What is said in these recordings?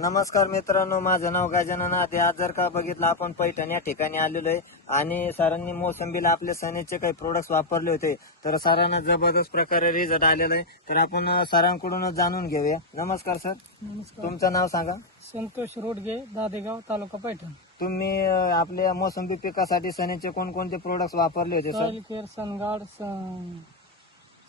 नमस्कार मित्रांनो माझं नाव गजानन आते आज जर का बघितलं आपण पैठण या ठिकाणी आलेलो आहे. आणि सरांनी मोसंबीला आपले सनेचे काही प्रोडक्ट्स वापरले होते. तर सरांना जबरदस्त प्रकारे रिझल्ट आलेला आहे. तर आपण सरांकडूनच जाणून घेऊया. नमस्कार सर नमस्कार. तुमचं नाव सांगा. संतोष रोडगे दादेगाव तालुका पैठण. तुम्ही आपल्या मोसंबी पिकासाठी सनेचे कोणकोणते प्रोडक्ट्स वापरले होते sir soil care Sungard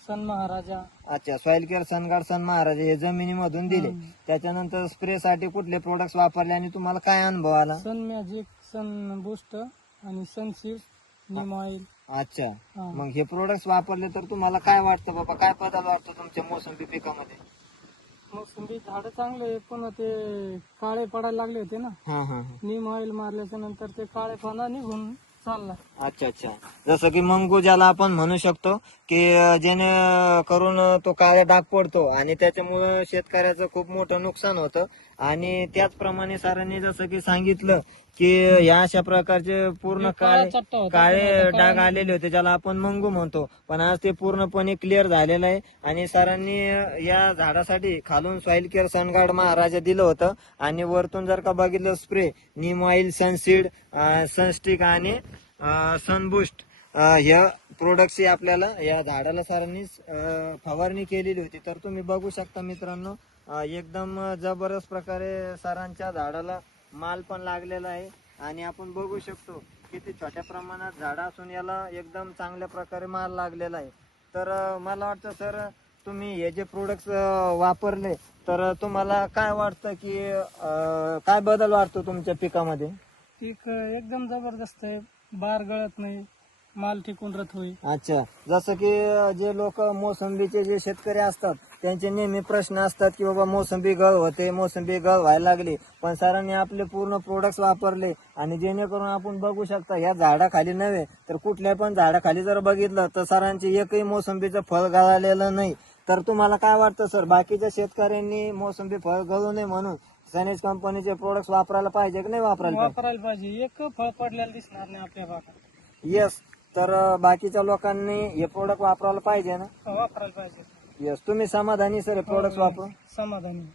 sun Maharaja. अच्छा soil care Sungard sun Maharaj हे जमिनीमधून दिले. हम्म. त्याच्यानंतर स्प्रे साठी कुठले प्रोडक्ट्स वापरले आणि तुम्हाला काय अनुभव आला? सन मॅजिक सन बुस्ट आणि सन सीड निम ऑइल अच्छा हा. मग हे प्रोडक्ट्स वापरले तर तुम्हाला काय वाटतं बाबा? काय बदल वाटतो तुमच्या मोसंबी पिकामध्ये? मोसंबी झाडं चांगले पण ते काळे पडायला लागले होते ना. हा हा निम ऑइल मारल्याच्या नंतर ते काळेपणा निघून चालला अच्छा अच्छा. जसं की मंगू ज्याला आपण म्हणू शकतो की जेणे करून तो काळा डाग पडतो आणि त्याच्यामुळे शेतकऱ्याचं खूप मोठं नुकसान होतं. आणि त्याचप्रमाणे सरांनी जसं की सांगितलं की या अशा प्रकारचे पूर्ण काळा काळे डाग आलेले होते ज्याला आपण मंगू म्हणतो. पण आज ते पूर्णपणे क्लिअर झालेलं आहे. आणि सरांनी या झाडासाठी खालून सॉइल केअर सनगार्ड महाराजा दिलं होतं. आणि वरतून जर का बघितलं स्प्रे निम ऑइल सनसीड सनस्टिक आणि सनबुस्ट ह्या प्रोडक्टची आपल्याला या झाडाला सरांनी फवारणी केलेली होती. तर तुम्ही बघू शकता मित्रांनो एकदम जबरदस्त प्रकारे सरांच्या झाडाला माल पण लागलेला आहे. आणि आपण बघू शकतो किती छोट्या प्रमाणात झाड असून याला एकदम चांगल्या प्रकारे माल लागलेला आहे. तर मला वाटतं सर तुम्ही हे जे प्रोडक्ट वापरले तर तुम्हाला काय वाटतं की काय बदल वाटतो तुमच्या पिकामध्ये? पीक एकदम जबरदस्त आहे. बार गळत नाही. माल टिकून राहत होईल अच्छा. जसं की जे लोक मोसंबीचे जे शेतकरी असतात त्यांचे नेहमी प्रश्न असतात की बाबा मोसंबी गळ होते मोसंबी गळ व्हायला लागली. पण सरांनी आपले पूर्ण प्रोडक्ट्स वापरले आणि जेणेकरून आपण बघू शकता या झाडाखाली नव्हे तर कुठल्या पण झाडाखाली जर बघितलं तर सरांचे एकही मोसंबीचं फळ गळालेलं नाही. तर तुम्हाला काय वाटतं सर? बाकीच्या शेतकऱ्यांनी मोसंबी फळ गळू नये म्हणून सनेज कंपनीचे प्रोडक्ट्स वापरायला पाहिजे की नाही वापरायला वापरायला पाहिजे. एक फळ पडलेलं दिसणार नाही आपल्या भागात. येस तर बाकीच्या लोकांनी हे प्रोडक्ट वापरायला पाहिजे ना? वापरायला पाहिजे. येस तुम्ही समाधानी सर प्रोडक्ट वापरून? समाधानी.